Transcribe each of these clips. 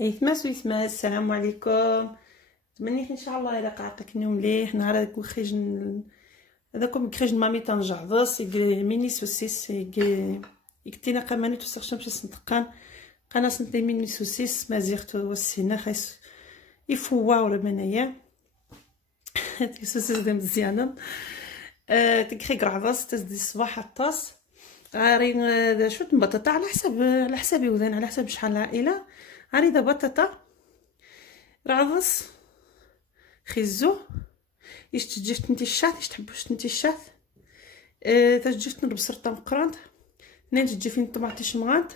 يتماس ويتماس. السلام عليكم. تمنيت ان شاء الله الا قعدتك النوم مليح نهار هذاك خرج هذاكم خرج مامي تنجعضص ميني سوسيس يكتينا قماني توسخش باش سنتقان قنا سنتي ميني سوسيس مازيغتو والسينا خايس يفوا ولا منايا هذيك سوسيس دي مزيانه تكخي قرعضص تزدي الصباح الطاس غاري شوت بطاطا على حسابي وذان على حساب شحال العائله عريضه بطاطا رعضص خيزو يشتجفت نتي الشاث يشتحبوش نتي الشاث تجفت البصر طمقراند اثنين تجفين طماطيش مغانت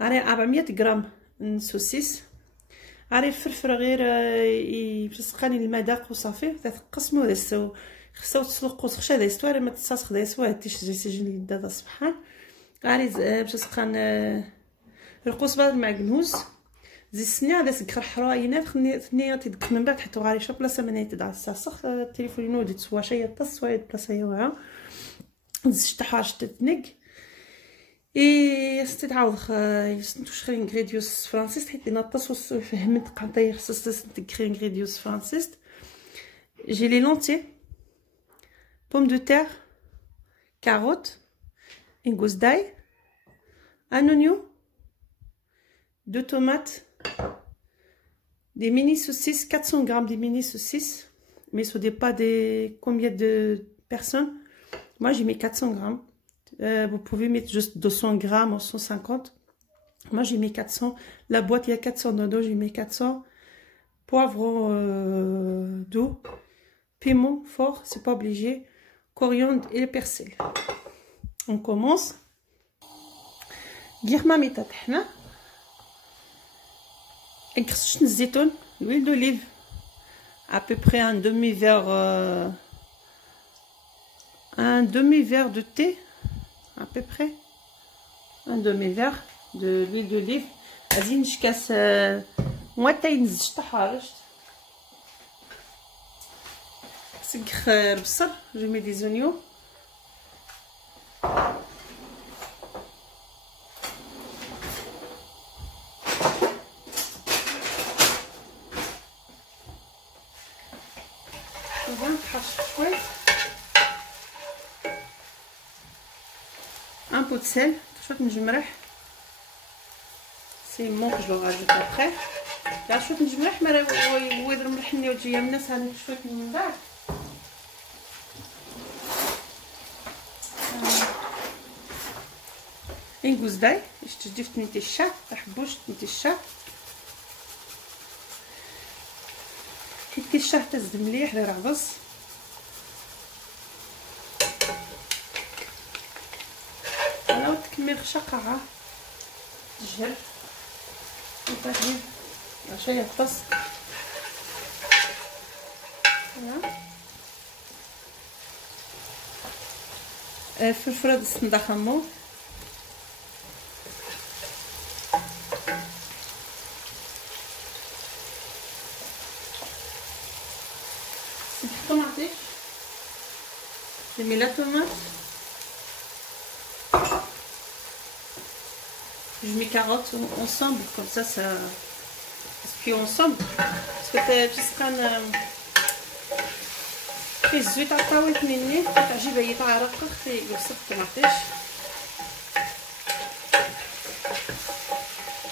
عري 400 غرام سوسيس عري الفرفر غير يبسقاني المذاق وصافي تقسمو داسو خصو تسلقو تخشى داس تواري ما تصاصخ داس واه تيش سجن للدادا صبحان عري باش تسقان رقوس بعد المعجنوز زي السنية داس كخر حراينات ثنية تدك من بعد حتى غاري شوف بلاصه مني تدعى الساسخ التليفون نودي تسوا شي طس وايد بلاصه يوها زشت حاجه تتنق استتعاود يستنتوش خير انغريديوس فرانسيس حيت نطس فهمت قنطي خصص تكري انغريديوس فرانسيس جي لي لونتي بوم دو تير كاروت une gousse d'ail un oignon 2 tomates, des mini saucisses, 400 grammes de mini saucisses, mais ça dépend de combien de personnes. Moi j'ai mis 400 grammes, vous pouvez mettre juste 200 grammes ou 150. Moi j'ai mis 400, la boîte il y a 400 dedans, j'ai mis 400. Poivron d'eau, piment fort, c'est pas obligé, coriandre et persil. On commence. Guirma mitatahna. Extraction de zétone, l'huile d'olive, à peu près un demi-verre de thé, à peu près un demi-verre de l'huile d'olive. Azine je casse moitié je mets des oignons. Un pot de sel, c'est bon que je le rajoute après. Là, je une gousse d'ail, je te dis que tu chat, tu chat. كي الشاه تزد مليح لرعبص انا تكمل شقعه الجهر وتجيب عشان يغطس فلفل ندخمو J'ai mis la tomate, je mets carottes ensemble, comme ça cuit ensemble. Parce que tu seras في الزيت عطاويت مني تعجب هي تعرق في يوسف طماطيش.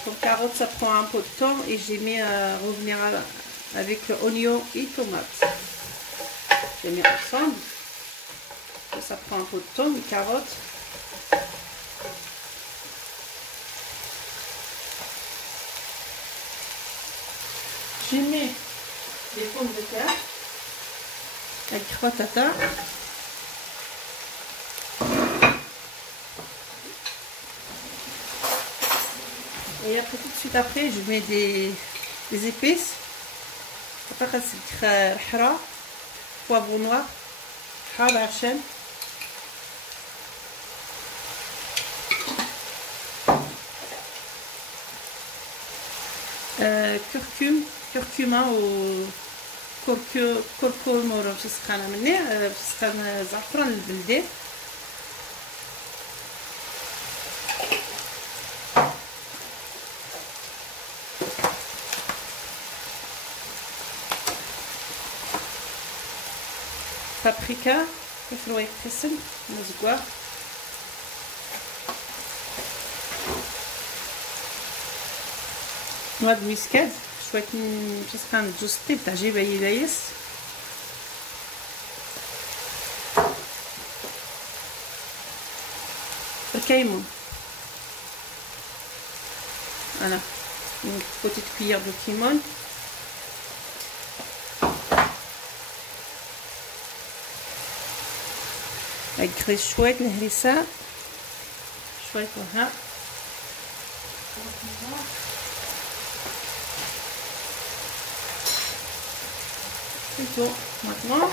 Pour carotte ça prend un peu de temps et j'ai mis à revenir avec oignon et tomate. J'ai mis ensemble. Ça prend un peu de temps, les carottes. J'ai mis des pommes de terre avec 3 tatas. Et après tout de suite après, je mets des épices. Après c'est hra, poivre noir, hra عشان كركمة و كركم ولا بسخانة مني بسخانة زعفران البلدي بابريكا فلفل يتحسن مزقوع، نوع المسكاد شويه مسكان جوز الطيب تاع جبايي لايس، الكيمون انا une petite cuillère de cumin، اكري شويه الهريسه شويه وها c'est tout. Maintenant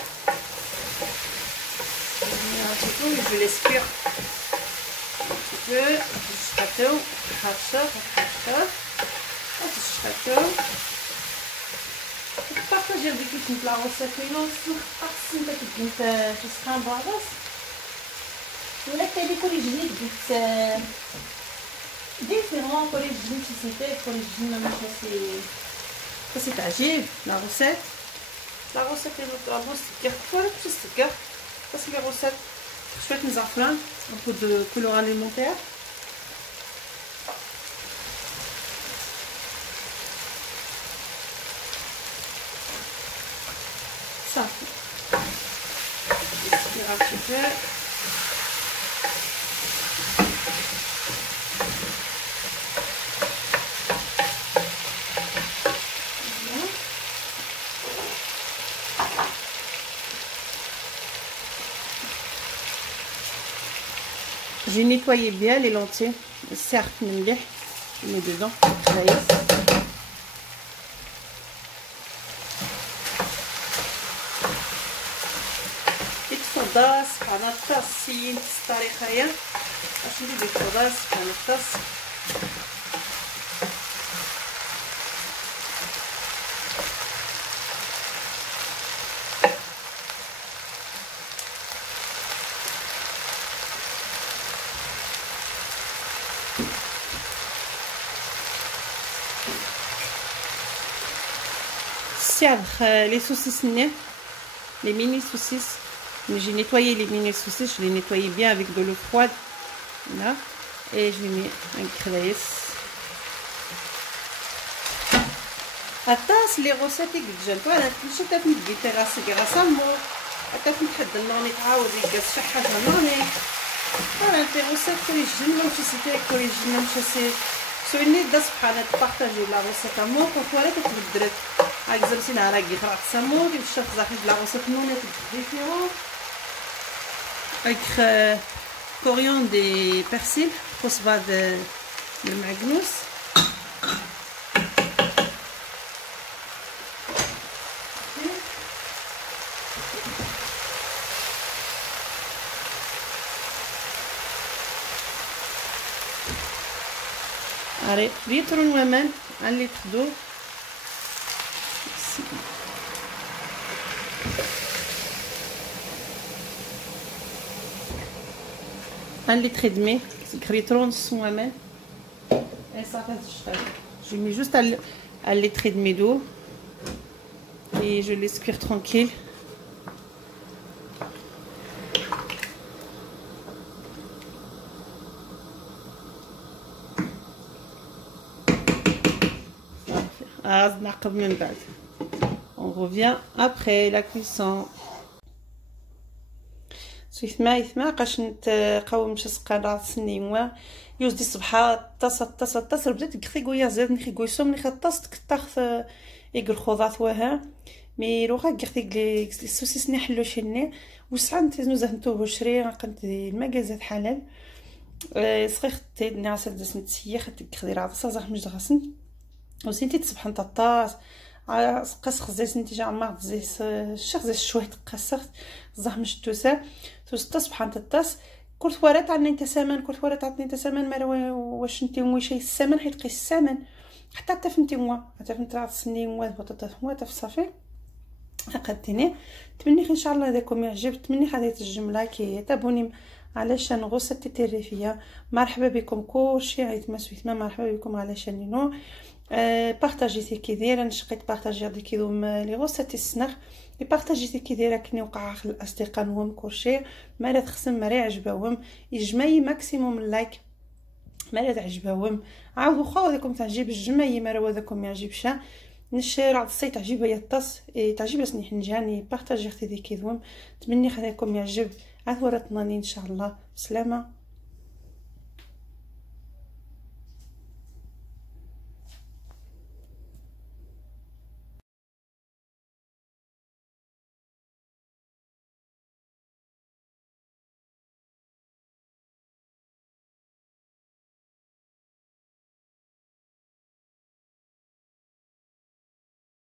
je vais les cuire un petit peu jusqu'à ce partager avec vous la recette أحسن كنت تسخن بعضس ولا كتبي كل جديد ديفيرون كل جديد سيتي كل جديد ماشي سي تعجب لا recette. La recette est notre avance sticker parce que les recettes chouette nous enflamme un peu de couleur alimentaire. Ça je un petit peu. J'ai nettoyé bien les lentilles, certes je mets dedans, الفضاء سبحان الطاسين الطريقه باش ندير الفضاء سبحان الطاس. Les saucisses, les mini saucisses. J'ai nettoyé les mini saucisses, je les nettoyais bien avec de l'eau froide. Là. Et je les mets un graisse. الطاس لي روسيتي قد جات وانا ماشي تاكل ديتي راسك غاسامو تاكل حد النومي تعاود يقاس شحال النومي voilà tes recettes originales je sais que original je sais سويني دا سبحان تبارطاجي لا روسيت امو كوطواليت تبدلت هاك زرتينا راكي خرعت سامو ديال الشيف زاخي لا روسيت نونيت ديفيرون avec coriandre et persil كزبر المعكنوس. Allez, litre nous-mêmes, 1 litre d'eau. Un litre et demi, litre nous-mêmes. Et ça fait, je mets juste 1 litre et demi d'eau et je laisse cuire tranquille. On revient après la cuisson. سويثما قاش نتقاوم باش سقى سنيموا يوز دي الصباح طاس بدات كخيغويا زاد نخيغويسو من خطاس تكتاخ يقر خضات وها مي روغا كغتي لي سوسيس نحلو شني وسعان تزنو زهنتو بشري قنت المغازات حلال صغيخ تي ناس دس نتسيخ تكخدير عطسا زاح مش غاسن وسنتي تصبح نتا طاس قاس خزيس نتيجه عمار زيس الشيخ زيس شويه تقاسخت زاح مش توسا توستا سبحان الطاس كل ثوارات عندنا انت سمن كل ثوارات عندنا انت سمن ما واش انت وشي السمن حيت قيس السمن حتى فهمتي هو حتى فهمت راه سني هو بطاطا هو تاع صافي قديني تمني ان شاء الله هذاكم يعجب تمني هذه الجمله كي تابوني علشان غوصة الريفيه. مرحبا بكم كلشي عيط ما سويت ما مرحبا بكم على شانينو بارطاجي سي كي دايره نشقيت بارطاجي ديك كيدوم لي غوصة السنخ لي بارطاجيتي كي دايره كني وقع الاصدقاء نوم كلشي مالا تخصم ماري عجباهم يجمعي ماكسيموم لايك مالا عجباهم عاودوا خاو داكم تعجب الجمعي مالا داكم يعجبش نشير على الصيت تعجب هي الطاس تعجب سني حنجاني بارطاجي اختي دي كيدوم تمني خليكم يعجب عاد ورا طناني ان شاء الله. سلامه.